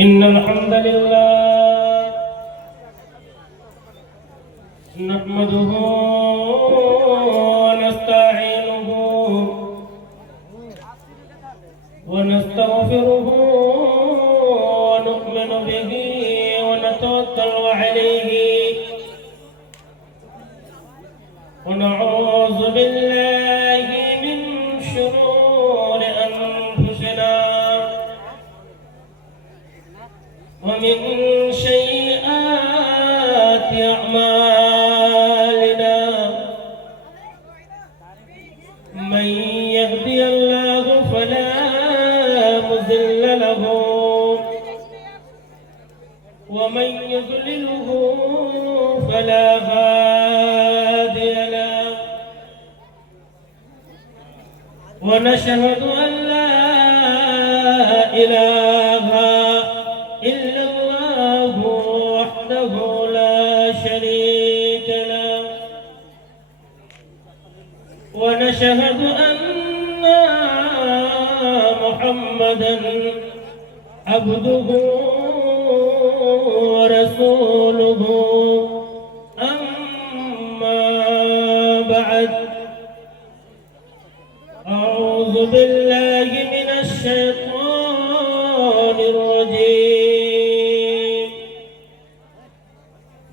إن الحمد لله نحمده ونستعينه ونستغفره ونؤمن به ونتوكل عليه ونعوذ بالله من شرور أنفسنا ومن سيئات أعمالنا من يهدي الله فلا مضل له ومن يضلله فلا هادي له ونشهد أن لا إله إلا الله وحده لا شريك له ونشهد أن محمدا عبده ورسوله أما بعد أعوذ بالله من الشيطان الرجيم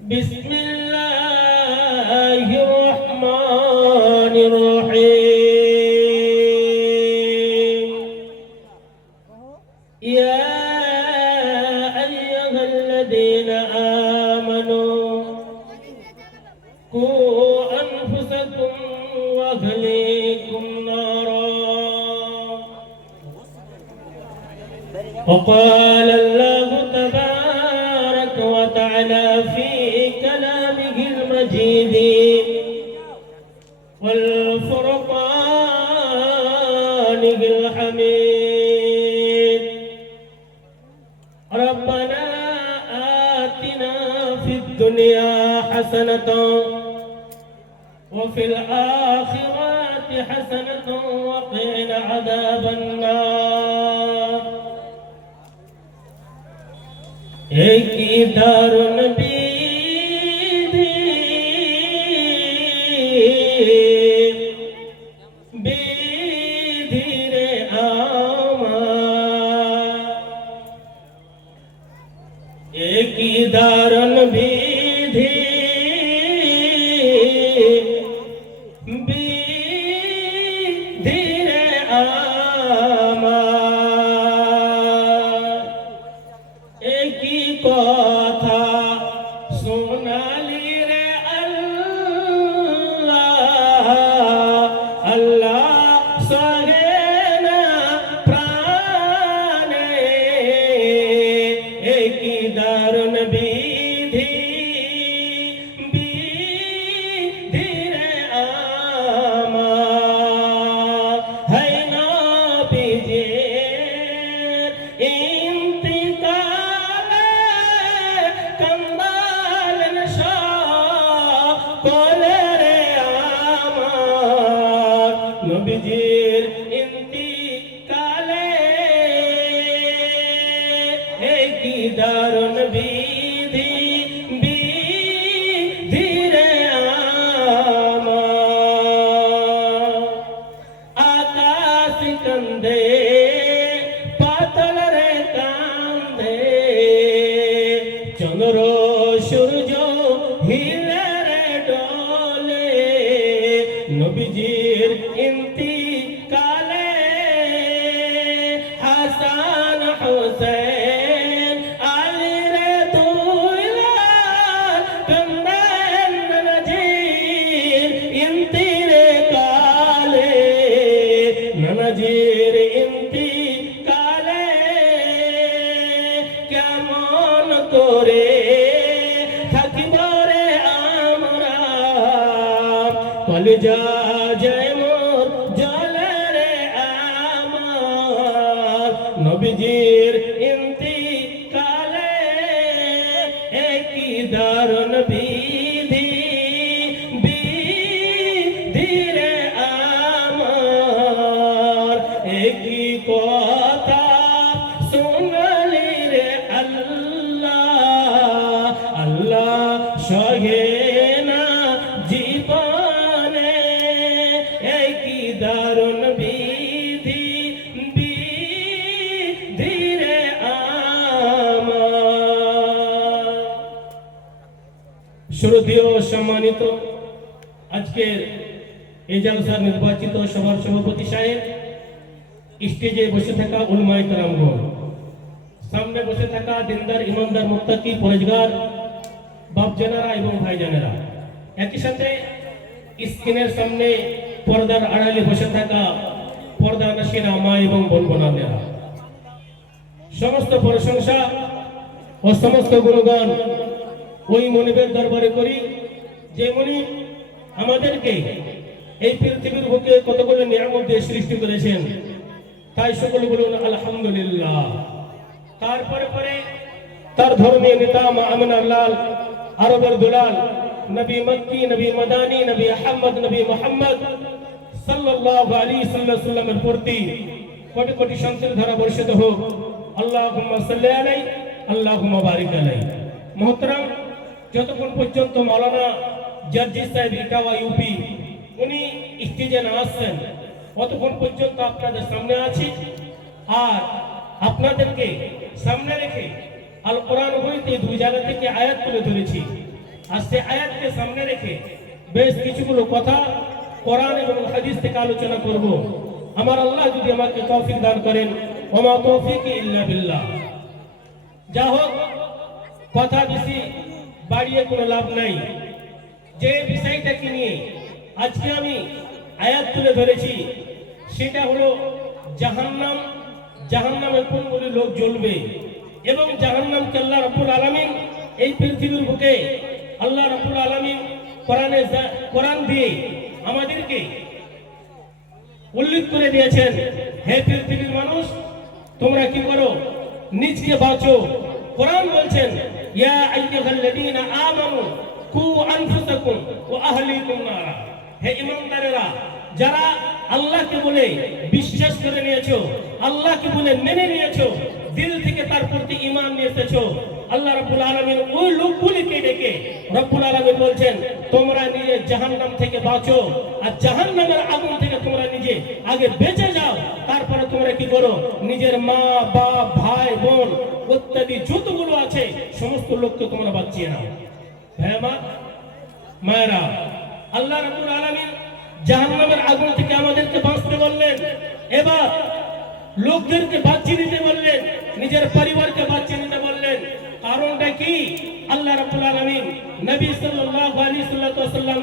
بسم الله الرحمن الرحيم يا أيها الذين آمنوا قوا أنفسكم وأهليكم نارا وقال الله تبارك وتعالى في كلامه المجيد والفرقانه الحميد ربنا آتنا في الدنيا حسنة وفي الآخرة حسنة وقنا عذاب النار एक दारुन धीरे आमा एक दारुन धीरे आमा একই কথা শোনালি রে আল্লাহ আল্লাহ সহে না প্রাণে একই দারুণ বিধি রে আমার হয় না বিজে নবীজির ইন্তিকালে কি দারুণ বিধি রে আমার আকাশ কান্দে পাতল রে কান্দে চন্দ্র সূর্য হিলে রে ডলে নবীজির ইন্তিকালে হাসান হুসেন আলী রে দুইলাল কান্দেন নবীজির ইন্তিকালে নবীজির ইন্তিকালে কেমন করে থাকিব রে আমরা কলিজা জয় মোর জলে রে আমার নবীজির ইন্তিকালে একই দারুণ বিধি রে আমার একই কথা শুনলি রে শ্রদ্ধেয় সম্মানিত আজকের এই জলসার নির্বাচিত সভার সভাপতি সাহেব, স্টেজে বসে থাকা উলমায়ে কেরামগণ, সামনে বসে থাকা দিনদার ইমানদার মুত্তাকি পরেজগার বাপজানেরা এবং ভাইজানেরা, একই সাথে স্ক্রিনের সামনে পর্দার আড়ালে বসে থাকা পর্দা নাশিরা মা এবং বোন বোনেরা, সমস্ত প্রশংসা ও সমস্ত গুণগান ওই মনিবের দরবারে করি যে মনিব আমাদেরকে এই পৃথিবীর বুকে কতগুলো নিয়ামত দিয়ে সৃষ্টি করেছেন। তাই সকলে বলুন আলহামদুলিল্লাহ। তারপরে পরে তার ধর্মীয় নেতা আমিন আল্লাহ, আরবের দুলাল, নবী মক্কি, নবী মাদানী, নবী আহমদ, নবী মুহাম্মদ সাল্লাল্লাহু আলাইহি সাল্লামের প্রতি কোটি কোটি শান্তির ধারা বর্ষিত হোক। আল্লাহুম্মা সাল্লি আলাইহি, আল্লাহুম্মা বারিক আলাইহি। মুহতারাম, যতক্ষণ পর্যন্ত মাওলানা জার্জি সাহেব ইটাওয়া ইউপি উনি স্টেজে না আসছেন, ততক্ষণ পর্যন্ত আপনাদের সামনে আছি আর আপনাদেরকে সামনে রেখে আল কোরআন হইতে দুই জায়গা থেকে আয়াত তুলে ধরেছি। আর সে আয়াতকে সামনে রেখে বেশ কিছুগুলো কথা কোরআন এবং হাদিস থেকে আলোচনা করব। আমার আল্লাহ যদি আমাকে তৌফিক দান করেন, ওমা তৌফিক ইল্লা বিল্লাহ। যা হোক, কথা বেশি বাড়িয়ে কোনো লাভ নাই। যে বিষয়টাকে নিয়ে আজকে আমি আয়াত তুলে ধরেছি সেটা হলো জাহান্নাম। জাহান্নামে কোনগুলি লোক জ্বলবে এবং জাহান্নামকে আল্লাহ রাব্বুল আলামিন এই পৃথিবীর বুকে আল্লাহ রাব্বুল আলামিন কোরআন দিয়ে আমাদেরকে উল্লেখ করে দিয়েছেন, হে পৃথিবীর মানুষ, তোমরা কি করো? নিজকে বাঁচো। কোরআন বলছেন, ইয়া আইয়ুহাল্লাযীনা আমানু কু আনফুসাকুম ওয়া আহলিকুম নারা। হে ঈমানদারেরা, যারা আল্লাহকে বলে বিশ্বাস করে নিয়েছো, আল্লাহকে বলে মেনে নিয়েছো, দিল থেকে তার প্রতি ঈমান নিয়ে এসেছো, আল্লাহ রাব্বুল আলামিন ওই লোকগুলিকে ডেকে রাব্বুল আলামিন বলছেন, তোমরা নিজে জাহান্নাম থেকে বাঁচো আর জাহান্নামের আগুন থেকে তোমরা নিজে আগে বেঁচে যাও। তারপরে তোমরা কি করো? নিজের মা, বাপ, ভাই, বোন ইত্যাদি যতগুলো আছে সমস্ত লোককে তোমরা বাঁচিয়ে নাও। হ্যাঁ মা, মায়েরা, আল্লাহ রাব্বুল আলামিন জাহান্নামের আগুন থেকে আমাদেরকে বাঁচতে বললেন, এবার লোকদেরকে বাঁচিয়ে নিতে বললেন, নিজের পরিবারকে বাঁচিয়ে নিতে বললেন। কারণটা কি? আল্লাহ রাব্বুল আলামিন নবী সাল্লাল্লাহু আলাইহি ওয়াসাল্লাম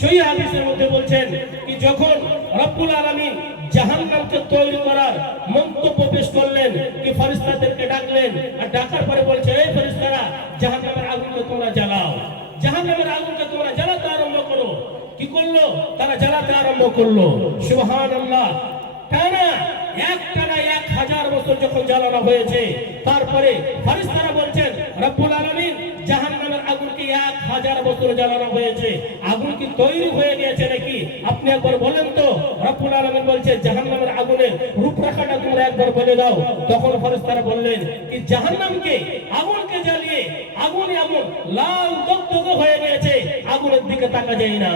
সহিহ হাদিসের মধ্যে বলছেন কি যখন রাব্বুল আলামিন জাহান্নামকে তৈরি করার মন্তব্য পেশ করলেন, কি ফেরেশতাদেরকে ডাকলেন আর ডাকার পরে বলছে, এই ফেরেশতারা, জাহান্নামের আগুনকে তোমরা জ্বালাও, জাহান্নামের আগুনকে তোমরা জ্বালাতে আরম্ভ করো। কি করলো? তারা জ্বালাতে আরম্ভ করলো। সুবহানাল্লাহ। টানা 1000 বছর যখন জ্বালানো হয়েছে, তারপরে ফেরেশতারা বলছেন, রব্বুল আলামিন জাহান্নামের আগুনকে 1000 বছর জ্বালানো হয়েছে, আগুন কি তৈরি হয়ে গিয়েছে নাকি? আপনি একবার বলেন তো। রব্বুল আলামিন বলছে, জাহান্নামের আগুনের রূপরেখাটা তোমরা একবার বলে দাও। তখন ফেরেশতারা বললেন কি জাহান্নামকে, আগুনকে জ্বালিয়ে আগুন লাল দগদগে হয়ে গিয়েছে, আগুনের দিকে তাকা যায় না।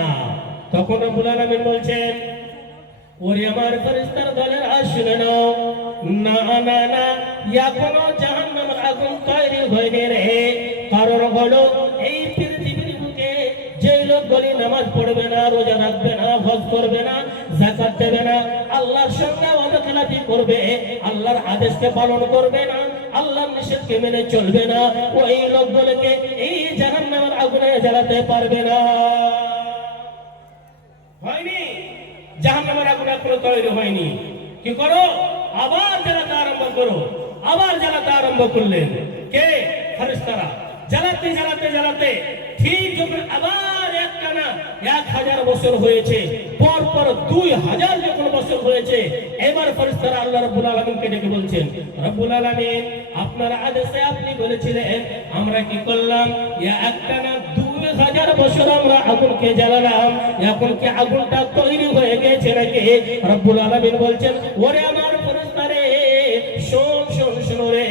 তখন রব্বুল আলামিন বলছেন, ওরে আমার ফেরেশতার দলের শুনে নাও, না না না, এখনো জাহান্নামের আগুন তৈরি হয়নি রে। কারণ হলো এই পৃথিবীর বুকে যে লোকগুলি নামাজ পড়বে না, রোজা রাখবে না, হজ করবে না, যাকাত দেবে না, আল্লাহর সঙ্গে ওয়াদাখেলাপি করবে, আল্লাহর আদেশকে পালন করবে না, আল্লাহর নিষেধকে মেনে চলবে না, ওই লোকগুলোকে এই জাহান্নামের আগুনে জ্বালাতে পারবে না। হয়নি? জাহান্নামের আগুন এখনো তৈরি হয়নি। কি করো? আবার জ্বালাতে আরম্ভ করো। আবার জ্বালাতে আরম্ভ করলেন কে? ফেরেশতারা। জ্বালাতে জ্বালাতে জ্বালাতে ঠিক যখন আবার একটানা 1000 বছর হয়েছে, পরপর 2000 যখন বছর হয়েছে, এবার ফেরেশতারা আল্লাহ রাব্বুল আলামিনকে ডেকে বলছেন, রব্বুল আলামিন, আপনার আদেশে আপনি বলেছিলেন, আমরা কি করলাম? একটানা 2000 বছর আমরা আগুনকে জ্বালালাম, এখন কি আগুনটা তৈরি হয়ে গেছে নাকি? রব্বুল আলামিন বলছেন, ওরে আমার ফেরেশতারে, শোন শোন শোন রে,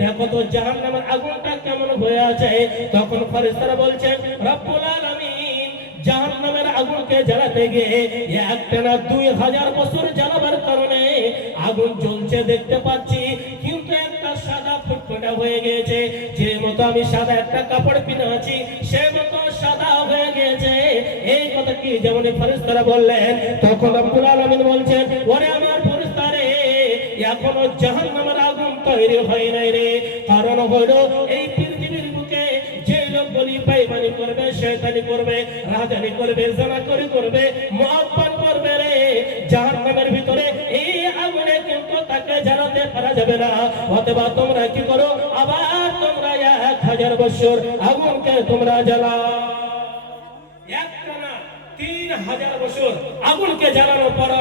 দেখো তো জাহান্নামের আগুনটা কেমন হয়ে আছে। তখন ফেরেশতারা বলছেন, রব্বুল আলামিন, জাহান্নামের আগুনকে জ্বালাতে গিয়ে একটানা 2000 বছর জ্বালাবার কারণে আগুন জ্বলছে দেখতে পাচ্ছি, কিন্তু একটা সাদা ফুটফুটে হয়ে গিয়েছে, যে মতো আমি সাদা একটা কাপড় কিনে আছি সে মতো সাদা হয়ে গিয়েছে। এই কথা কি যেমন ফেরেশতারা বললেন, তখন রব্বুল আলামিন বলছেন, ওরে আমার ফেরেশতা রে, এখনো জাহান্নামের আগুন তৈরি হয় নাই রে। কারণ হলো এই পৃথিবীর বুকে যে লোকগুলি বেঈমানি করবে, শয়তানি করবে, রাজানি করবে, জানা করবে, মহাব্বত করবে রে, জাহান্নামের ভিতরে এই আগুনে কিন্তু তাকে জ্বালাতে পারা যাবে না। অথবা তোমরা কি করো, আবার তোমরা 1000 বছর আগুনকে তোমরা জ্বালাও। একটানা 3000 বছর আগুনকে জ্বালানোর পর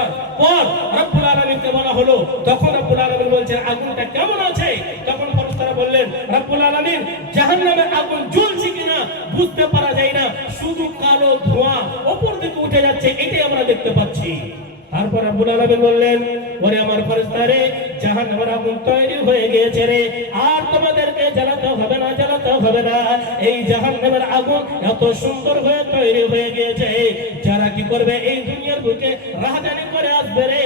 রব্বুল আলামিনকে বলা হলো, তখন রব্বুল আলামিন বলছেন আগুনটা কেমন আছে? তখন ফেরেশতারা বললেন, রব্বুল আলামিন জাহান্নামের আগুন জ্বলছে কিনা বুঝতে পারা যায় না, শুধু কালো ধোঁয়া উপর দিকে উঠে যাচ্ছে, এটাই আমরা দেখতে পাচ্ছি। তারপর রব্বুল আলামিন বললেন, ওরে আমার ফেরেশতা রে, জাহান্নামের আগুন তৈরি হয়ে গিয়েছে রে, আর তোমাদেরকে জ্বালাতে হবে না, জ্বালাতে হবে না। এই জাহান্নামের আগুন এত সুন্দর হয়ে তৈরি হয়ে গিয়েছে, যারা কি করবে এই দুনিয়ার বুকে রাজধানী করে আসবে রে,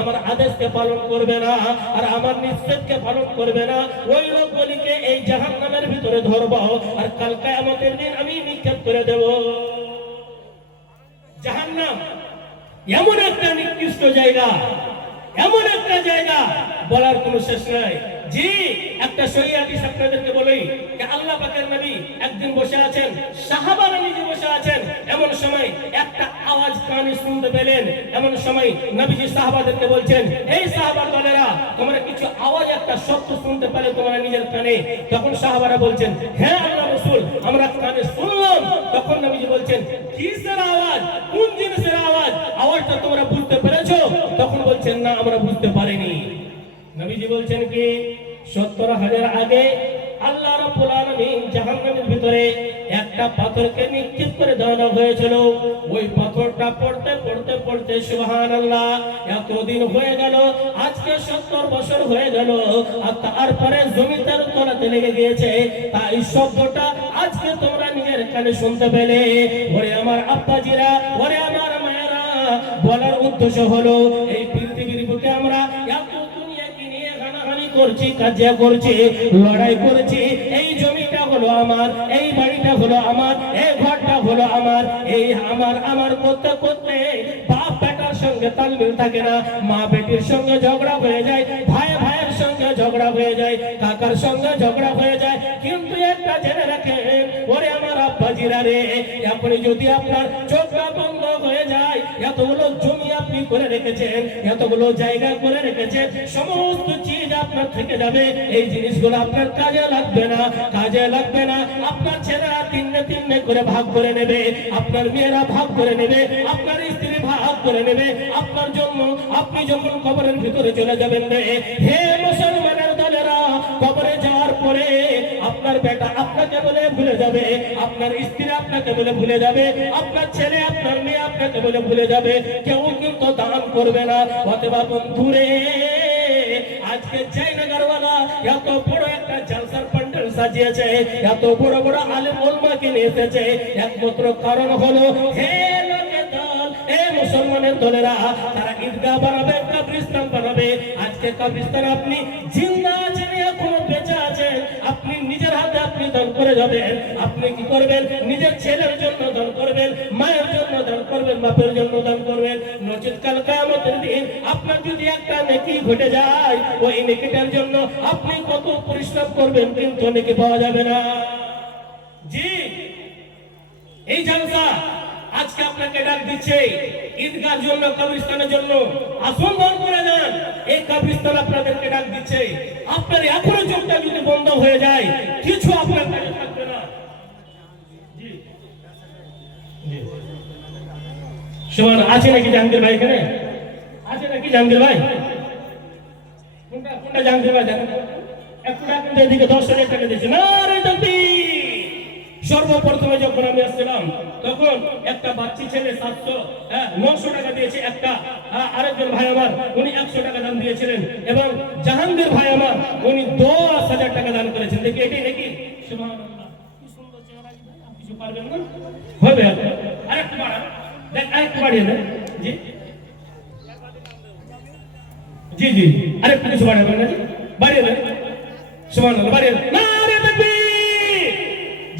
আমার আদেশকে পালন করবে না আর আমার নিষেধকে পালন করবে না, ওই লোকগুলিকে এই জাহান্নামের ভিতরে ধরব আর কাল কিয়ামতের দিন আমি নিক্ষেপ করে দেব। জাহান্নাম এমন একটা নিকৃষ্ট জায়গা, এমন একটা জায়গা বলার কোনো শেষ নাই। জি, একটা সহিহ হাদিস আপনাদেরকে বলি, আল্লাহ পাকের নবী একদিন বসে আছেন, সাহাবারা নিজে বসে আছেন, এমন সময় একটা আওয়াজ কানে শুনতে পেলেন। এমন সময় নবীজি সাহাবাদেরকে বলছেন, এই সাহাবার দলেরা, তোমরা কিছু আওয়াজ, একটা শব্দ শুনতে পেলে তোমরা নিজের কানে? তখন সাহাবারা বলছেন, হ্যাঁ আল্লাহ রাসূল, আমরা কানে শুনলাম। তখন নবীজি বলছেন, কিসের আওয়াজ, কোন জিনিসের আওয়াজ, আওয়াজটা তোমরা বুঝতে পেরেছো? তখন বলছেন, না আমরা বুঝতে পারিনি। নবীজি বলছেন কি, 70,000 আগে আল্লাহ রাব্বুল আলামিন জাহান্নামের ভিতরে একটা পাথরকে নিক্ষেপ করে দেওয়া হয়েছিল। ওই পাথরটা পড়তে পড়তে পড়তে সুবহানাল্লাহ এতদিন হয়ে গেল, আজকে 70 বছর হয়ে গেল, আর তারপরে জমিটার তলাতে লেগে গিয়েছে। তাই শব্দটা আজকে তোমরা নিজের কানে শুনতে পেলে। ওরে আমার আব্বাজিরা, ওরে আমার মায়েরা, বলার উদ্দেশ্য হলো এই পৃথিবীর বুকে আমরা এত করছি, কাজিয়া করছি, লড়াই করেছি, এই জমিটা হলো আমার, এই বাড়িটা হলো আমার, এই ঘরটা হলো আমার, এই আমার করতে করতে বাপ বেটার সঙ্গে তালমিল থাকে না, মা বেটির সঙ্গে ঝগড়া হয়ে যায়, ভাই ভাইয়ের সঙ্গে ঝগড়া হয়ে যায়, কাকার সঙ্গে ঝগড়া হয়ে যায়। কিন্তু একটা জেনে রাখেন, ওরে আমার আব্বাজিরা রে, আপনি যদি আপনার চোখটা বন্ধ হয়ে যায়, এতগুলো জমি আপনি করে রেখেছেন, এতগুলো জায়গা করে রেখেছেন, সমস্ত চিজ আপনার থেকে যাবে, এই জিনিসগুলো আপনার কাজে লাগবে না, কাজে লাগবে না। আপনার ছেলেরা তিনটে করে ভাগ করে নেবে, আপনার মেয়েরা ভাগ করে নেবে, আপনার স্ত্রী ভাগ করে নেবে। আপনার জন্য আপনি যখন কবরের ভিতরে চলে যাবেন রে, হে মুসলমানের দলেরা, কবরে যাওয়ার পরে আপনার বেটা আপনাকে বলে ভুলে যাবে, আপনার স্ত্রী আপনাকে বলে ভুলে যাবে, আপনার ছেলে আপনার মেয়ে আপনাকে বলে ভুলে যাবে, কেউ কিন্তু দান করবে না। অথবা বন্ধুরে, আজকে জয়নগরওয়ালা এত বড় একটা জলসার প্যান্ডেল সাজিয়েছে, এত বড় বড় আলেম ওলামাকে নিয়ে এসেছে, একমাত্র কারণ হলো হে লোকের দল, হে মুসলমানের দলেরা, তারা ঈদগাহ বানাবে, কবরস্থান বানাবে। আজকে কবরস্থান আপনি জিন্দা আছেন, এখনো বেঁচে আছেন, আপনি নিজের হাতে আপনি দান করে যাবেন। আপনি কি করবেন? নিজের ছেলের জন্য দান করবেন, মায়ের জন্য দান করবেন, বাপের জন্য দান করবেন। নচিত কাল কিয়ামতের দিন আপনার যদি একটা নেকি ঘটে যায়, ওই নেকিটার জন্য আপনি কত পরিশ্রম করবেন, কিন্তু নেকি পাওয়া যাবে না। জি, এই জলসা আজকে আপনাকে ডাক দিচ্ছে ঈদগাহর জন্য, কবরস্থানের জন্য, আসন দান করে দেন। এই কবরস্থান আপনাদেরকে ডাক দিচ্ছে। আপনার এখনো চোখটা যদি বন্ধ হয়ে যায়, কিছু আপনার কাছে থাকবে না। জি জি, সমান আছে নাকি জাহাঙ্গীর ভাই? এখানে আছে নাকি জাহাঙ্গীর ভাই? কোনটা কোনটা জাহাঙ্গীর ভাই? দেখেন একটু ডাকুন, এদিকে 10,000 টাকা দিয়েছে না রে তাকবীর। সর্বপ্রথমে যখন আমি আসছিলাম, তখন একটা বাচ্চি ছেলে 900 টাকা দিয়েছে একটা, আরেকজন ভাই আমার উনি 100 টাকা দান দিয়েছিলেন, এবং জাহাঙ্গীর ভাই আমার উনি 10,000 টাকা দান করেছেন। দেখি এটাই নাকি? সুবহানাল্লাহ, কি সুন্দর চেহারা। কিছু পারবেন না? হবে, আরেকটু বাড়ান, দেখ আরেকটু বাড়িয়ে দেন। জি জি জি, আরেকটু কিছু বাড়াবেন না? জি বাড়িয়ে দেন। সুবহানাল্লাহ বলেন নারে তাকবীর।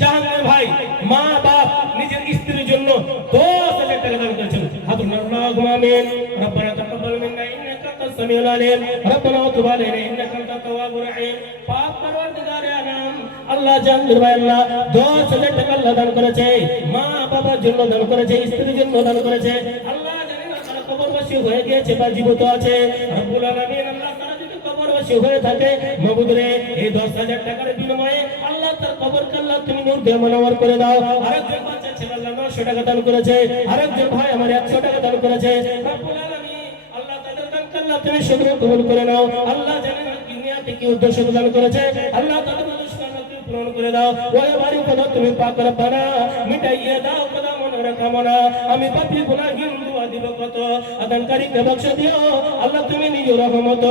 জাহাঙ্গীর ভাই মা বাপ নিজের স্ত্রীর জন্য 10,000 টাকা দান করেছেন। হাতুন আল্লাহুম্মা আমিন। রব্বানা তাকাব্বাল মিন্না ইন্নাকা আনতাস সামিউল আলিম রব্বানা তুব আলাইনা ইন্নাকা আনতাত তাওয়াবুর রহিম। পাক পরওয়ারদিগারে আলম আল্লাহ জাহাঙ্গীর ভাই আল্লাহ 10,000 টাকা আল্লাহ দান করেছে, মা বাবার জন্য দান করেছে, স্ত্রীর জন্য দান করেছে। আল্লাহ জানি না তারা কবরবাসী হয়ে গিয়েছে বা জীবিত আছে। রব্বুল আলামিন আল্লাহ তারা যদি কবরবাসী হয়ে থাকে মাবুদ রে এই 10,000 টাকার বিনিময়ে আল্লাহ তার কবরকে আল্লাহ তুমি নূর দিয়ে মুনাওয়ার করে দাও। আরেকজন বাচ্চা ছেলে আল্লাহ 900 টাকা দান করেছে, আরেকজন ভাই আমার 100 টাকা দান করেছে। রব্বুল আলামিন আল্লাহ তাদের দানকে আল্লাহ তুমি শুকর কবুল করে নাও। আল্লাহ জানেন দুনিয়াতে কি উদ্দেশ্য দান করেছে, আল্লাহ তাদের উদ্দেশ্য আল্লাহ তুমি পূরণ করে দাও। ওই বাড়ি কথা তুমি পাক রব্বানা মিটাইয়ে দাও খোদা মনের কামনা। আমি পাপী গুনাহগার দোয়া দিব কত, আদানকারীকে বক্ষ দিও আল্লাহ তুমি নিজের রহমত।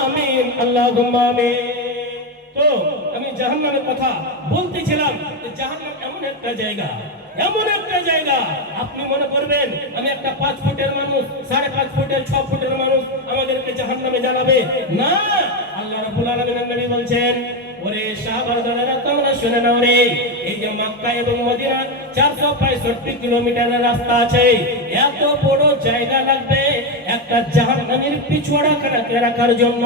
আমিন আল্লাহুম্মা আমিন। তো আমি জাহান্নামের কথা বলতেছিলাম যে জাহান্নাম এমন একটা জায়গা, এমন একটা জায়গা আপনি মনে করবেন আমি একটা 5 ফুটের মানুষ, 5.5 ফুটের 6 ফুটের মানুষ আমাদেরকে জাহান্নামে জানাবে না। আল্লাহ রাব্বুল আলামিন নবী বলছেন ওরে সাহাবারা তোমরা শুনে নাও রে, এই যে মক্কা এবং মদিনা 465 কিলোমিটারের রাস্তা আছে, এত বড় জায়গা লাগবে একটা জাহান্নামের পিছুয়াড়া রাখার জন্য।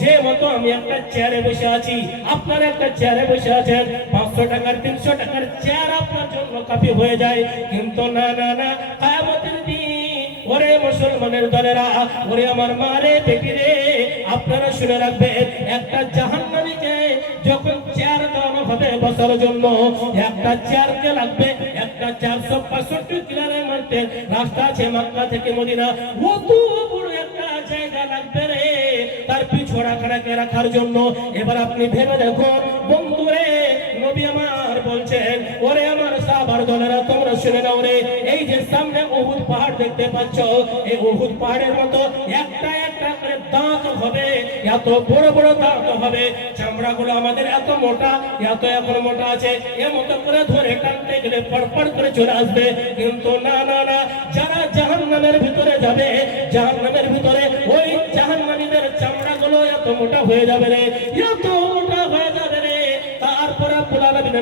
যে মতো আমি একটা চেয়ারে বসে আছি, আপনারা একটা চেয়ারে বসে আছেন, 500 টাকার 300 টাকার চেয়ার আপনার জন্য কাফি হয়ে যায়। কিন্তু না না না, কিয়ামতের দিন ওরে মুসলমানের দলেরা, ওরে আমার মা রে বেটি রে, আপনারা শুনে রাখবেন একটা জাহান্নামীকে যখন চেয়ার দেওয়া হবে বসার জন্য, একটা চেয়ারকে লাগবে একটা 465 কিলোমিটার রাস্তা আছে মক্কা থেকে মদিনা, কত বড় একটা জায়গা লাগবে রে তার পিছড়া খাড়াকে রাখার জন্য। এবার আপনি ভেবে দেখুন বন্ধুরে, নবী আমার বলছেন ওরে আমার সাহাবার দলেরা তোমরা শুনে নাও রে, এই যে সামনে উহুদ পাহাড় দেখতে পাচ্ছ, এই উহুদ পাহাড়ের মতো একটা একটা করে দাঁত হবে, এত বড় বড় দাঁত হবে, চামড়াগুলো আমাদের এত মোটা, এত এখন মোটা আছে, এর মতো করে ধরে টানতে গেলে পড়পড় করে চলে আসবে। কিন্তু না না না, যারা জাহান্নামের ভিতরে যাবে, জাহান্নামের ভিতরে ওই জাহান্নামীদের চামড়াগুলো এত মোটা হয়ে যাবে রে, এত মোটা হয়ে যাবে রে। তারপরে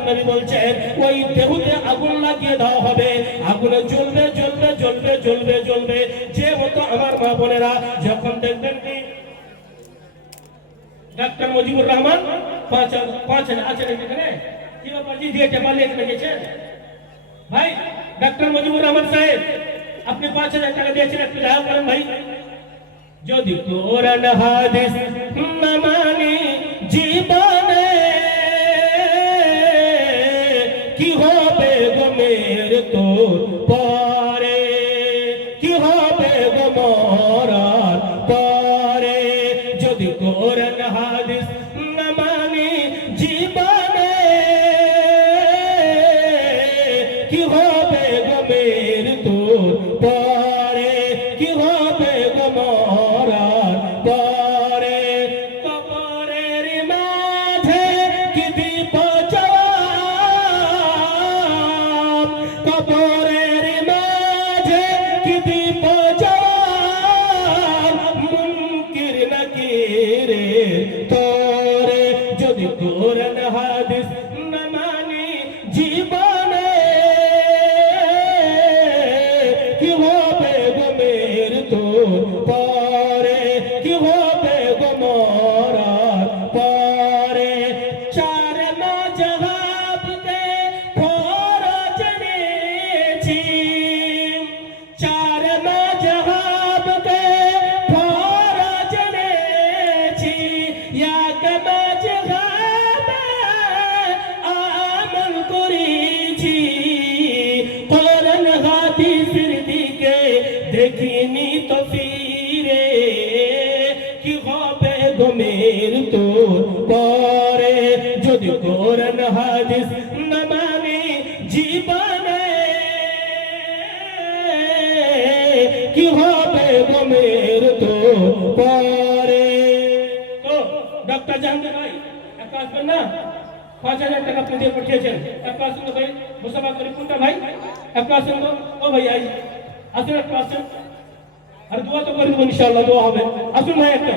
নবী বলছেন ওই দেহতে আগুন লাগিয়ে দেওয়া হবে, আগুনে জ্বলবে জ্বলবে জ্বলবে জ্বলবে জ্বলবে। যে মতো আমার মা বোনেরা যখন দেখবেন কি ডাক্তার মুজিবুর রহমান 5 আছেন এখানে, কি ব্যাপার জি দিয়েছে পালিয়ে এখানে গেছেন ভাই, ডাক্তার মুজিবুর রহমান সাহেব আপনি 5,000 টাকা দিয়েছেন, একটু দয়া করেন ভাই। যদি কোরআন হাদিস না মানি জীবনে কি হবে গো মের তোর পরে, কি হবে গো মরার পরে। যদি কোরআন হাদিস না মানি জীবনে কি হবে গো মের তোর পরে, কি হবে গো মরার পরে। কবরের মাঝে কি দিব জবাব, কবরের মাঝে কি দিব জবাব, মুনকির নাকিরে তোরে। যদি কোরআন হাদিস না মানি জীবনে কি হবে গো মের তোর পরে, কি হবে গো মরার পরে। চার মাযহাবকে ফরজ জেনেছি, চার মাযহাবকে ফরজ জেনেছি, এক মাযহাবে আমল করেছি। কোরআন হাদিসের দিকে দেখিনি তো ফিরে, কি হবে গো মের তোর পরে। যদি কোরআন হাদিস না মানি জীবনে কি হবে গো মের তোর পরে। তো ডক্টর জাহাঙ্গীর ভাই একটা আসবেন না, 5,000 টাকা আপনি দিয়ে পাঠিয়েছেন, একটা আসুন তো ভাই, মুসাফা করি কোনটা ভাই, একটা আসুন তো, ও ভাই আই আসুন, একটা আসুন, আর দোয়া তো করে দেবো ইনশাআল্লাহ, দোয়া হবে, আসুন ভাই একটা।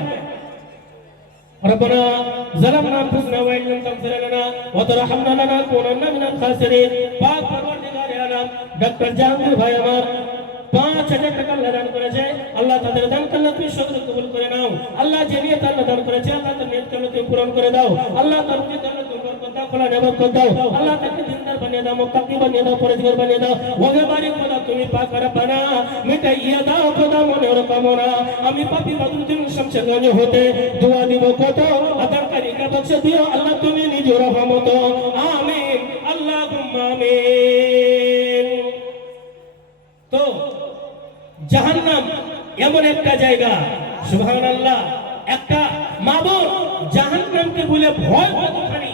ربنا ظلمنا انفسنا وان لم تغفر لنا وترحمنا لنكونن من الخاسرين পাক পরওয়ারদিগার আলম ডক্টর জাহাঙ্গীর ভাই আমার 5000 টাকা দান করেছে আল্লাহ তাদের দান কল্লা তুমি সদর কবুল করে নাও আল্লাহ যে নিয়ত আল্লাহ দান করেছে আল্লাহ তার নিয়ত তুমি পূরণ করে দাও আল্লাহ তার রুজি দান তুমি বরকত দাও খোলা নেমত করে দাও আল্লাহ তাকে দিনদার বানিয়ে দাও মুত্তাকি বানিয়ে দাও পরহেজগার বানিয়ে দাও ওহে বাড়ি খোদা তুমি পাক রব্বানা মিটাইয়া দাও খোদা মনের কামনা আমি পাপী বদরুদ্দিন শামসেরগঞ্জ হতে দোয়া দিব কত আদারকারী কা বখশ দিও আল্লাহ তুমি নিজ রহমত আমিন আল্লাহুম্মা আমিন। তো জাহান্নাম এমন একটা জায়গা সুবহানাল্লাহ একটা মা বোন জাহান্নামকে বলে ভয় কতখানি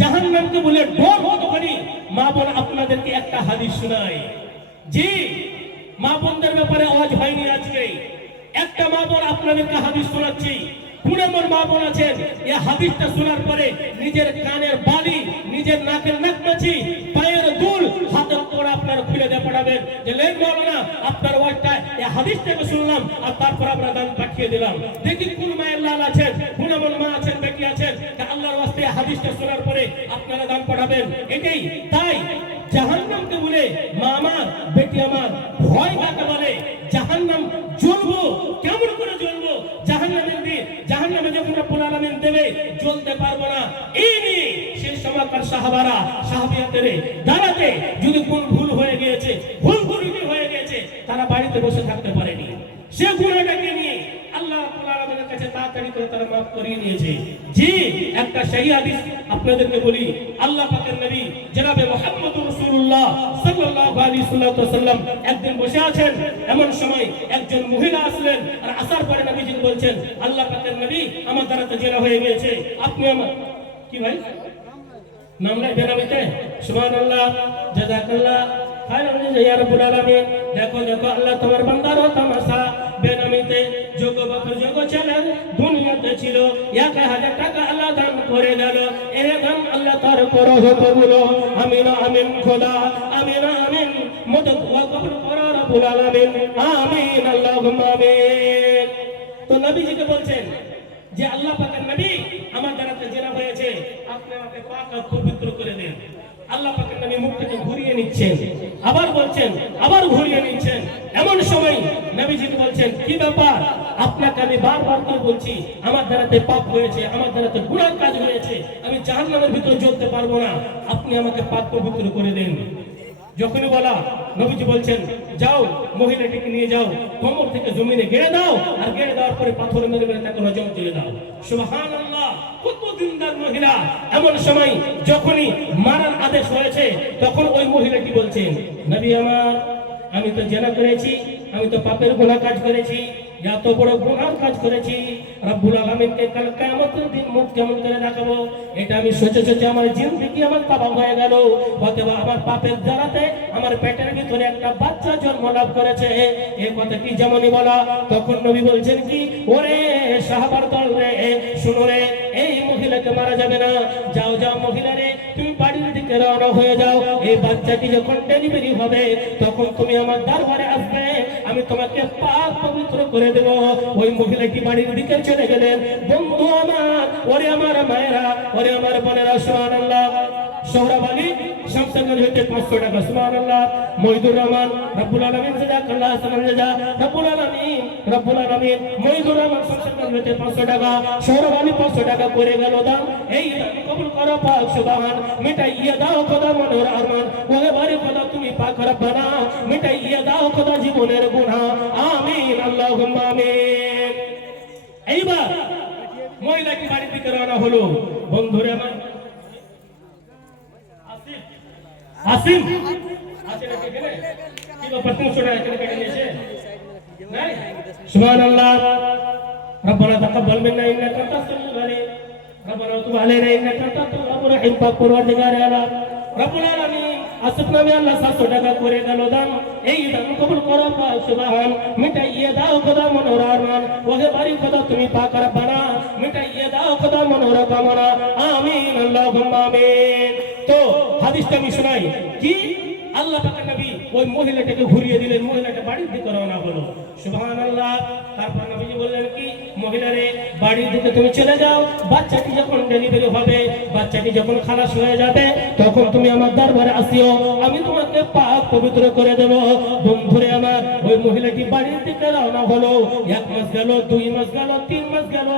জাহান্নামকে বলে ডর কতখানি মা বোন আপনাদেরকে একটা হাদিস শোনায় জি মা বোনদের ব্যাপারে আওয়াজ হয়নি আজকে একটা মা বোন আপনাদেরকে হাদিস শোনাচ্ছি কোন এমন মা বোন আছেন এই হাদিসটা শোনার পরে নিজের কানের বালি নিজের নাকের নাকমাছি পায়ের দুল হাতের পরে আপনারা খুলে দিয়ে পড়াবেন যে লেন মাওলানা আপনার ওয়াজটা এই হাদিসটাকে শুনলাম আর তারপর আমরা দান পাঠিয়ে দিলাম দেখি কোন মায়ের লাল আছেন কোন এমন মা আছেন বেটি আছেন যে আল্লাহর ওয়াস্তে এই হাদিসটা শোনার পরে আপনারা দান পাঠাবেন এটাই তাই জাহান্নামকে বলে মা আমার বেটি আমার ভয় কাকে বলে জাহান্নাম জ্বলবো কেমন করে জ্বলবো জাহান্নামের দিন জাহান্নামে যখন রব্বুল আলামিন দেবে জ্বলতে পারবো না এই নিয়ে সেই সময়কার সাহাবারা সাহাবিয়াতের দাঁড়াতে যদি কোন ভুল হয়ে গিয়েছে ভুল ত্রুটি হয়ে গিয়েছে তারা বাড়িতে বসে থাকতে পারেনি সে গুনাহটাকে নিয়ে আল্লাহ রাব্বুল আলামিনের কাছে তাড়াতাড়ি করে তারা মাফ করিয়ে নিয়েছে জি একটা সহিহ হাদিস আপনাদেরকে বলি আল্লাহ পাকের নবী জনাবে মুহাম্মদুর রাসূলুল্লাহ সাল্লাল্লাহু আলাইহি ওয়াসাল্লাম একদিন বসে আছেন এমন সময় একজন মহিলা আসলেন আর আসার পরে নবীজি বলছেন আল্লাহ পাকের নবী আমার দ্বারা তো জেনা হয়ে গিয়েছে আপনি আমার কি ভাই নাম নাই বেনামিতে সুবহানাল্লাহ জাযাকাল্লাহ খায়রান ইয়া রাব্বুল আলামিন দেখো দেখো আল্লাহ তোমার বান্দার তামাশা বেনামিতে যোগ বকর যোগ চলে দুনিয়াতে ছিল 1000 টাকা আল্লাহ দান করে গেল এ দান আল্লাহ তার করো কবুল আমিন আমিন খোদা আমিন আমিন মদদ ওয়া কবুল করো রাব্বুল আলামিন আমিন আল্লাহুম্মা আমিন। তো নবীজিকে বলছেন যে আল্লাহ পাকের নবী আমার দ্বারা জেনা হয়েছে আপনি আমাকে পাক আর পবিত্র করে দেন আল্লাহ পাকের নবী মুখটাকে ঘুরিয়ে নিচ্ছেন আবার বলছেন আবার ঘুরিয়ে নিচ্ছেন এমন সময় নবীজি বলছেন কি ব্যাপার আপনাকে আমি বারবার করে বলছি আমার দ্বারাতে পাপ হয়েছে আমার দ্বারাতে গুনাহ কাজ হয়েছে আমি জাহান্নামের ভিতরে জ্বলতে পারবো না আপনি আমাকে পাক পবিত্র করে দেন যখনই বলা নবীজি বলছেন যাও মহিলাটিকে নিয়ে যাও কোমর থেকে জমিনে গেড়ে দাও আর গেড়ে দেওয়ার পরে পাথর মেরে মেরে তাকে রজম তুলে দাও সুবহানাল্লাহ কত দিনদার মহিলা এমন সময় যখনই মারার আদেশ হয়েছে তখন ওই মহিলাটি বলছেন নবী আমার আমি তো জেনা করেছি আমি তো পাপের গুনাহ কাজ করেছি এত বড় গুনাহ কাজ করেছি রব্বুল আলামিনকে কাল কিয়ামতের দিন মুখ কেমন করে দেখাবো এটা আমি সোচে সোচে আমার জিন্দেগি আমার পাপ হয়ে গেল অথবা আমার পাপের জ্বালাতে আমার পেটের ভিতরে একটা বাচ্চা জন্ম লাভ করেছে এই কথাটি যেমনই বলা তখন নবী বলছেন কি ওরে সাহাবার দল রে শুনো রে এই মহিলাকে মারা যাবে না যাও যাও মহিলা রে তুমি বাড়ির দিকে রওনা হয়ে যাও এই বাচ্চাটি যখন ডেলিভারি হবে তখন তুমি আমার দরবারে আসবে আমি তোমাকে পাক পবিত্র করে দেব ওই মহিলাটি বাড়ির দিকে চলে গেলেন বন্ধু আমার ওরে আমার মায়েরা ওরে আমার বোনেরা সুবহানাল্লাহ সোহরাব আলী শামসেরগঞ্জ হইতে 500 টাকা সুবহানাল্লাহ মহিদুর রহমান রব্বুল আলামিন জাযাকাল্লাহ সালাম জাযা রব্বুল আলামিন মহিদুর রহমান শামসেরগঞ্জ হইতে 500 টাকা সোহরাব আলী 500 টাকা করে গেল দান এই দান কবুল করো পাক সুবহান মিটাইয়া দাও খোদা মনের আরমান ওহে বারে খোদা তুমি পাক রব্বানা মিটাইয়া দাও খোদা জীবনের গুনাহ আমিন আল্লাহুম্মা আমিন। এইবার মহিলাটি বাড়ির দিকে রওনা হলো বন্ধুরা আমার আসিম আছে নাকি এখানে কি ব্যাপার 300 টাকা এখানে কেটে নিয়েছে নাই সুবহানাল্লাহ রব্বানা তাকাব্বাল মিন্না ইন্নাকা আনতাস সামিউল আলিম রব্বানা তুব আলাইনা ইন্নাকা আনতাত তাওয়াবুর রহিম পাক পরওয়ারদিগার আলাম রব্বুল আলামিন আসিফ নামে আল্লাহ 700 টাকা করে গেল দান এই দান কবুল করো পাক সুবহান মিটাইয়ে দাও খোদা মনোর আরমান ওহে বাড়ি খোদা তুমি পাক রব্বানা মিটাইয়ে দাও খোদা মনোর কামনা আমিন আল্লাহুম্মা আমিন। তো হাদিসটা আমি শোনাই কি আল্লাহ পাকের নবী ওই মহিলাটাকে ঘুরিয়ে দিলেন, মহিলাটা বাড়ির দিকে রওনা হলো। সুবহানাল্লাহ। তারপর নবীজি বললেন কি, মহিলারে বাড়ির দিকে তুমি চলে যাও, বাচ্চাটি যখন ডেলিভারি হবে, বাচ্চাটি যখন খালাস হয়ে যাবে, তখন তুমি আমার দরবারে আসিও, আমি তোমাকে পাক পবিত্র করে দেব। বন্ধুরে আমার, ওই মহিলাটি বাড়ির দিকে রওনা হলো। 1 মাস গেল, 2 মাস গেল, 3 মাস গেল,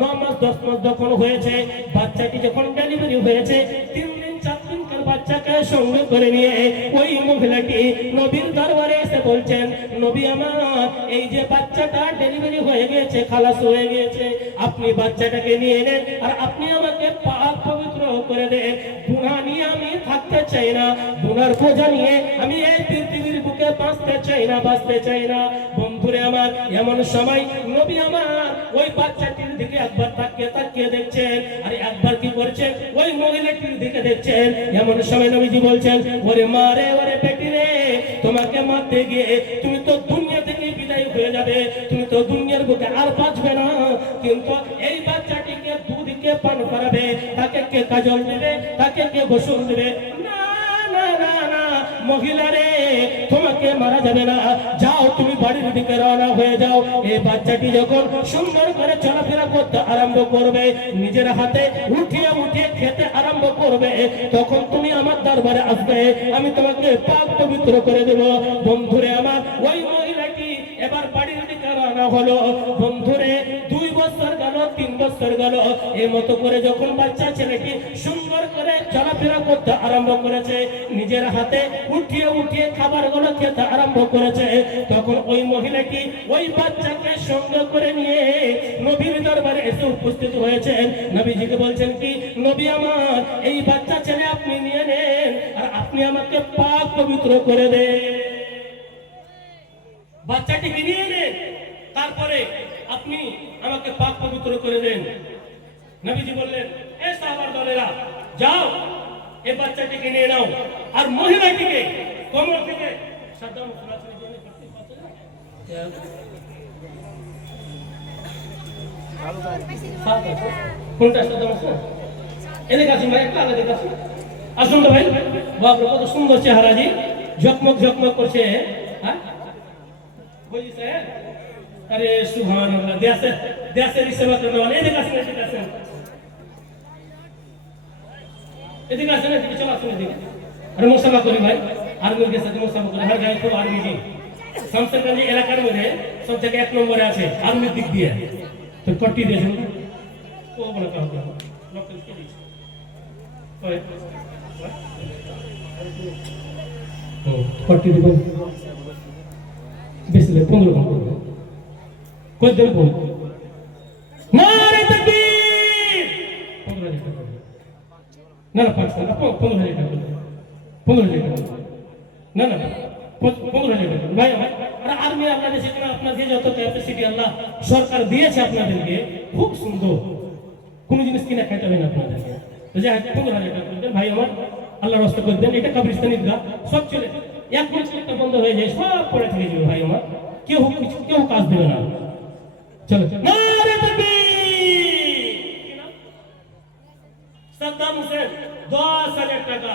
9 মাস 10 মাস যখন হয়েছে, বাচ্চাটি যখন ডেলিভারি হয়েছে, 3 দিন 4 দিনকার বাচ্চাকে সঙ্গে করে নিয়ে ওই মহিলাটি নবীর দরবারে এসে বলছেন, নবী আমার, এই যে বাচ্চাটা ডেলিভারি হয়ে গিয়েছে, খালাস হয়ে গিয়েছে, আপনি বাচ্চাটাকে নিয়ে নেন আর আপনি আমাকে পাক পবিত্র করে দেন। গুনাহ নিয়ে আমি থাকতে চাই না, গুনার বোঝা নিয়ে আমি এই পৃথিবীর বুকে বাঁচতে চাই না, বাঁচতে চাই না। বন্ধুরে আমার, এমন সময় নবী আমার ওই বাচ্চাটির দিকে একবার তাকিয়ে তাকিয়ে দেখছেন, আর একবার কি করছেন, ওই মহিলাটির দিকে দেখছেন। এমন সময় নবীজি বলছেন, ওরে মা রে, ওরে বেটি রে, তোমাকে মারতে গিয়ে তুমি তো দুনিয়া থেকে বিদায় হয়ে যাবে, তুমি তো দুনিয়ার বুকে আর বাঁচবে না, কিন্তু এই বাচ্চাটিকে দুধ কে পান করাবে, তাকে কে কাজল দেবে, তাকে কে গোসল দেবে? না না না না, মহিলা রে, তোমাকে মারা যাবে না, যাও তুমি বাড়ির দিকে রওনা হয়ে যাও। এই বাচ্চাটি যখন সুন্দর করে চলাফেরা করতে আরম্ভ করবে, নিজের হাতে উঠিয়ে উঠিয়ে খেতে আরম্ভ করবে, তখন তুমি আমার দরবারে আসবে, আমি তোমাকে পাক পবিত্র করে দেব। বন্ধুরে আমার, ওই মহিলাটি এবার বাড়ির দিকে রওনা হলো। বন্ধুরে, 2 বছর গেল, 3 বছর গেল, এই মতো করে যখন বাচ্চা ছেলেটি সুন্দর করে চলাফেরা করতে আরম্ভ করেছে, নিজের হাতে উঠিয়ে উঠিয়ে খাবারগুলো খেতে আরম্ভ করেছে, তখন ওই মহিলাটি ওই বাচ্চাকে সঙ্গে করে নিয়ে নবীর দরবারে এসে উপস্থিত হয়েছেন। নবীজিকে বলছেন কি, নবী আমার, এই বাচ্চা ছেলে আপনি নিয়ে নেন আর আপনি আমাকে পাক পবিত্র করে দেন। বাচ্চাটিকে নিয়ে নেন, তারপরে আপনি আমাকে পাক পবিত্র করে দেন। নবীজি বললেন, এ সাহাবার দলেরা, যাও এই বাচ্চাটিকে নিয়ে নাও, আর মহিলাটিকে কোমর থেকে সাদ্দাম কোনটা সাদ্দাম আছে এদিকে আসুন ভাই, একটা আলাদা দিকে আসুন, আসুন তো ভাই। বাপরে, কত সুন্দর চেহারা জি, ঝকমক ঝকমক করছে। হ্যাঁ বুঝি স্যার, আরে সুবহানাল্লাহ, দেশের সেবা করতে বলে। এদিকে আসুন, এদিকে আসুন, এদিকে আসুন, এদিকে চলে আসুন, এদিকে। আরে মোসাফা করি ভাই, আর্মির সাথে মোসাফা করি, হর গায়ে খুব আর্মি জি। শামসেরগঞ্জ এলাকার মধ্যে সব জায়গায় 1 নম্বরে আছে আর্মির দিক দিয়ে। তো কটি দিয়েছেন তো বলে কাউ লোকাল কে দিয়েছে ওই কটি দিবেন বেশি 15 ঘন্টা কই দেব বল, নারে তাকবীর, 15,000 টাকা না না, 5 টাকা 15,000 টাকা, 15,000 টাকা না না 15,000 টাকা ভাই। আর আর্মি আপনাদের সেখানে আপনাদের যত ক্যাপাসিটি আল্লাহ সরকার দিয়েছে আপনাদেরকে, খুব সুন্দর, কোনো জিনিস কিনা খাইতে হবে না আপনাদেরকে। তো যাই হোক, 15,000 টাকা করবেন ভাই আমার, আল্লাহর রাস্তা করে দেন। এটা কবরস্থান ঈদগাহ, সব চলে 1 মাস একটা বন্ধ হয়ে যায়, সব পড়ে থেকে যাবে ভাই আমার, কেউ কিছু কেউ কাজ দেবে না। চলো নারে তাকবীর, সাদ্দাম হোসেন 10,000 টাকা।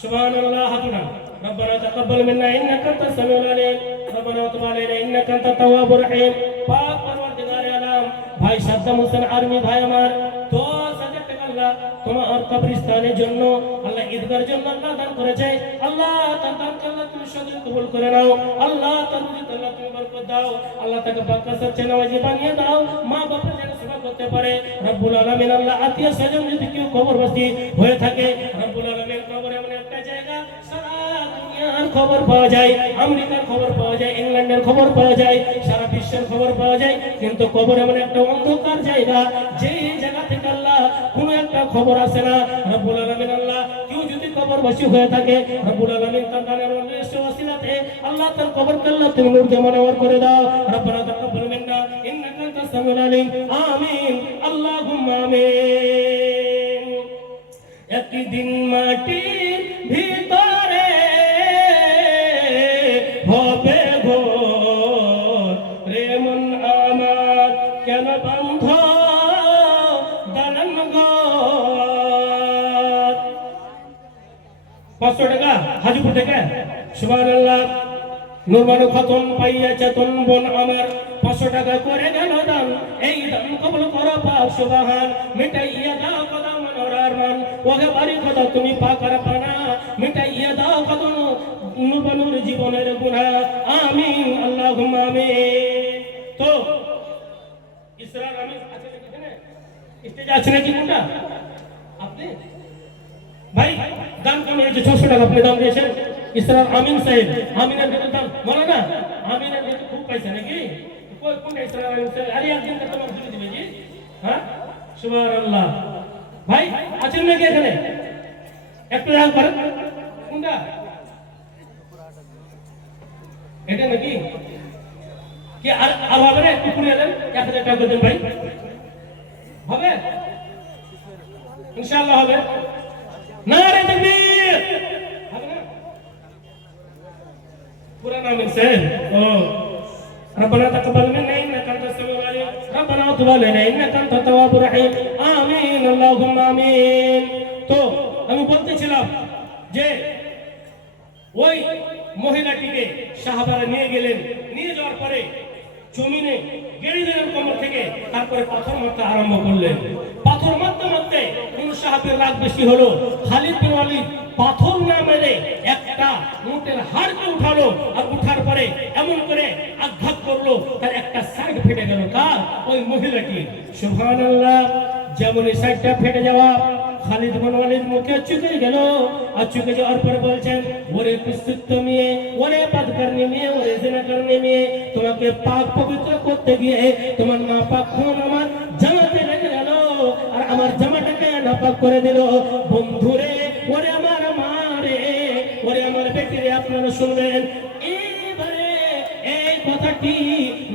সুবহানাল্লাহ, হাতুনা ربنا تقبل منا انك انت السميع العليم ربنا وتب علينا انك انت التواب الرحيم। পাক পরওয়ারদিগারে আলম ভাই সাদ্দাম হোসেন আর্মি ভাই আমার 10,000 টাকা আল্লাহ তোমার কবরস্থানের জন্য, আল্লাহ ঈদগার জন্য আল্লাহ দান করেছে। আল্লাহ তার দানকে আল্লাহ তুমি সদয় কবুল করে নাও, আল্লাহ তার রুজিতে আল্লাহ তুমি বরকত দাও, আল্লাহ তাকে পাক্কা সচ্চা নামাজি বানিয়ে দাও, মা বাবার যেন সেবা করতে পারে। রব্বুল আলামিন আল্লাহ আত্মীয় স্বজন যদি কেউ কবরবাসী হয়ে থাকে, রব্বুল আলামিন কবর এমন একটা জায়গা, সারা দুনিয়ার খবর পাওয়া যায়, আমেরিকার খবর পাওয়া যায়, ইংল্যান্ডের খবর পাওয়া যায়, সারা বিশ্বের খবর পাওয়া যায়, কিন্তু কবর এমন একটা অন্ধকার জায়গা, যে জায়গা থেকে আল্লাহ কোনো একটা খবর আসে না। রব্বুল আলামিন আল্লাহ কেউ যদি কবরবাসী হয়ে থাকে, রব্বুল আলামিন তার দানের ওসিলাতে আল্লাহ তার কবরকে আল্লাহ তুমি নূর দিয়ে মনোয়ার করে দাও। রব্বানা তাকাব্বাল মিন্না ইন্নাকা আনতাস সামিউল আলিম, আমিন আল্লাহুম্মা আমিন। একদিন মাটির ভিতরে হবে ঘর রে মন আমার, কেন বন্ধ দালান ঘর। 500 টাকা হাজিপুর থেকে সুবহানাল্লাহ। নুরবানু খাতুন পাইয়া চেতন বোন আমার 500 টাকা করে গেল দান, এই দান কবুল করো পাক সুবহান, মিটাইয়া দাও কদম মনোরার মান, ওহে বাড়ি খোদা তুমি পাক আর পানা, মিটাইয়া দাও কদম নুরবানুর জীবনের গুনাহ, আমিন আল্লাহুম্মা আমিন। তো ইসরার আমিন আছে নাকি এখানে? স্টেজে আছে নাকি কোনটা? আপনি ভাই দাম কম হয়েছে, 600 টাকা আপনি দাম দিয়েছেন। ইসরার আমিন সাহেব, আমিনের ভিতর দাম বলো না, আমিনের ভিতর খুব পয়সা নাকি? কোন কোন ইসরার আমিন সাহেব? আরে একদিন তো তোমার দিতে দিবে জি। হ্যাঁ সুবহানাল্লাহ। ভাই আছেন নাকি এখানে? একটু রাগ করেন। কোনটা এটা নাকি? কি আর হবে না? একটু পুড়িয়ে দেন, 1000 টাকা দেন ভাই, হবে ইনশাআল্লাহ হবে। নারে তাকবীর, হবে না? পুরা নাম আছে। ও ربنا تقبل منا انك انت السميع العليم ربنا تب علينا انك انت التواب الرحيم آمين اللهم آمين। তো আমি বলতেছিলাম যে ওই মহিলাটিকে সাহাবারা নিয়ে গেলেন, নিয়ে যাওয়ার পরে জমিনে গেড়ে দিলেন কোমর থেকে, তারপরে পাথর মারতে আরম্ভ করলেন। পাথর মারতে মারতে কোন সাহাবীর রাগ বেশি হলো, খালিদ বিন ওয়ালিদ পাথর না মেরে একটা উটের হাড়কে উঠালো, আর উঠার পরে এমন করে আঘাত করলো তার একটা সাইড ফেটে গেল। কার? ওই মহিলাটি। সুবহানাল্লাহ। যেমন এই সাইডটা ফেটে যাওয়া, খালিদ বিন ওয়ালিদ মুখে চুকে গেল, আর চুকে যাওয়ার পরে বলছেন, ওরে কুস্তুত মেয়ে, ওরে বদকারনি মেয়ে, ওরে জিনা করনি মেয়ে, তোমাকে পাক পবিত্র করতে গিয়ে তোমার নাপাক খুন আমার জামাতে লেগে গেল, আর আমার জামাটাকে নাপাক করে দিল। বন্ধুরে, ওরে আমার মারে, ওরে আমার বেটিরে, আপনারা শুনবেন এবারে এই কথাটি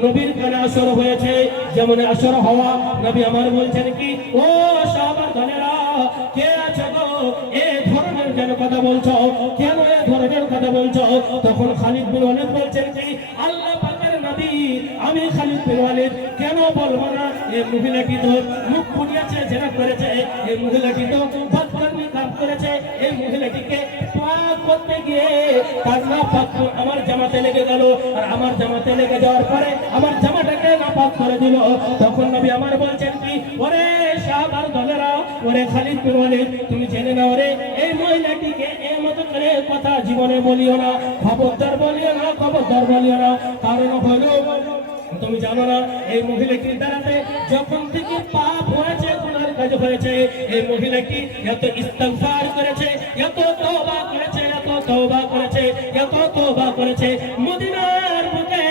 নবীর কানে আসর হয়েছে। যেমন আসর হওয়া, নবী আমার বলছেন কি, ও সাহাবার দলেরা, কে আছো গো, এই ধরনের কেন কথা বলছো, কেন এই ধরনের কথা বলছো? তখন খালিদ বিন ওয়ালিদ বলছেন কি, আল্লাহ পাকের নবী, আমি খালিদ বিন ওয়ালিদ কেন বলবো না? এই মহিলাটি তো মুখ ফুটিয়েছে, জেনা করেছে, এই মহিলাটি তো বদকারনি কাজ করেছে, এই মহিলাটিকে পাক করতে গিয়ে তার নাপাক আমার জামাতে লেগে গেল, আর আমার জামাতে লেগে যাওয়ার পরে আমার জামাটাকে নাপাক করে দিল। তখন নবী আমার বলছেন কি, ওরে সাহাবার দলেরা, ওরে খালিদ বিন ওয়ালিদ, তুমি জেনে নাও রে, এই মহিলাটিকে এই মতো করে কথা জীবনে বলিও না, খবরদার বলিও না, খবরদার বলিও না। কারণ হলো তুমি জানো না, এই মহিলাটির দ্বারাতে যখন থেকে পাপ হয়েছে, গুনার কাজ হয়েছে, এই মহিলাটি এত ইস্তিগফার করেছে, এত তওবা করেছে, এত তওবা করেছে, এত তওবা করেছে, মদিনার বুকে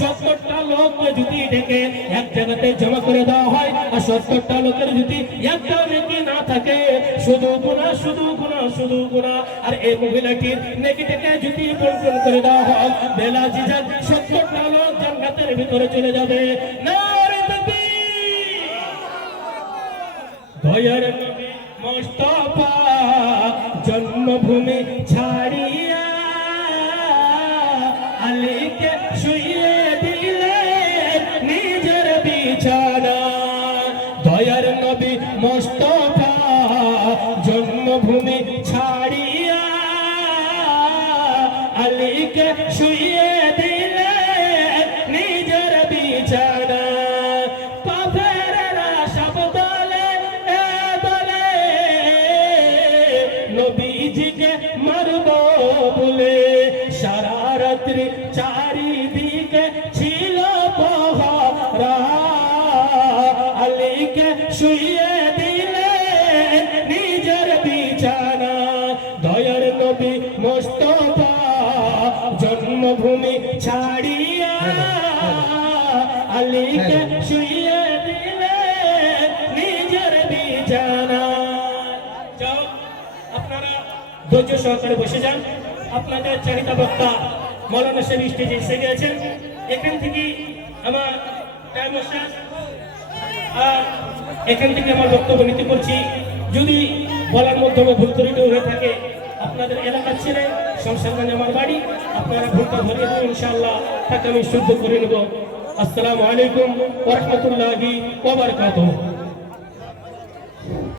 70টা লোককে যদি ডেকে এক জায়গাতে জমা করে দেওয়া হয়, আর 70টা লোকের যদি একটা নেকি না থাকে, শুধু গুনাহ, শুধু গুনাহ, শুধু গুনাহ, আর এই মহিলাটির নেকিটাকে যদি বন্টন করে দেওয়া হয়, বেলা জিজান 70টা লোক জান্নাতের ভিতরে চলে যাবে। নারে তাকবীর। দয়ার নবী মুস্তাফা জন্মভূমি ছাড়িয়া আলীকে শুইয়ে দিলেন নিজের বিছানা। দয়ার নবী মুস্তাফা জন্মভূমি ছাড়িয়া আলীকে শুইয়ে দিলেন নিজের বিছানা। কাফেররা সব দলে দলে নবীজিকে মারব বলে, সারা রাত্রি চারিদিকে ছিল পহরা, আলীকে শুইয়ে দিলেন নিজের বিছানা। দয়ার নবী মুস্তাফা জন্মভূমি ছাড়িয়া আলীকে শুইয়ে দিলেন নিজের বিছানা। যাও আপনারা ধৈর্য সহকারে বসে যান। আপনাদের চাহিদা বক্তা মৌলানা সাহেব স্টেজে এসে গেছেন। এখান থেকে আমার টাইম শেষ, আর এখান থেকে আমার বক্তব্য নিতে করছি। যদি বলার মাধ্যমে ভুল ত্রুটি হয়ে থাকে, আপনাদের এলাকার ছেলে সংসারগঞ্জ আমার বাড়ি, আপনারা ভুলটা ধরিয়ে দেবেন, ইনশাআল্লাহ তাকে আমি শুদ্ধ করে নেব। আসসালামু আলাইকুম ওয়া রাহমাতুল্লাহি ওয়া বারাকাতুহু।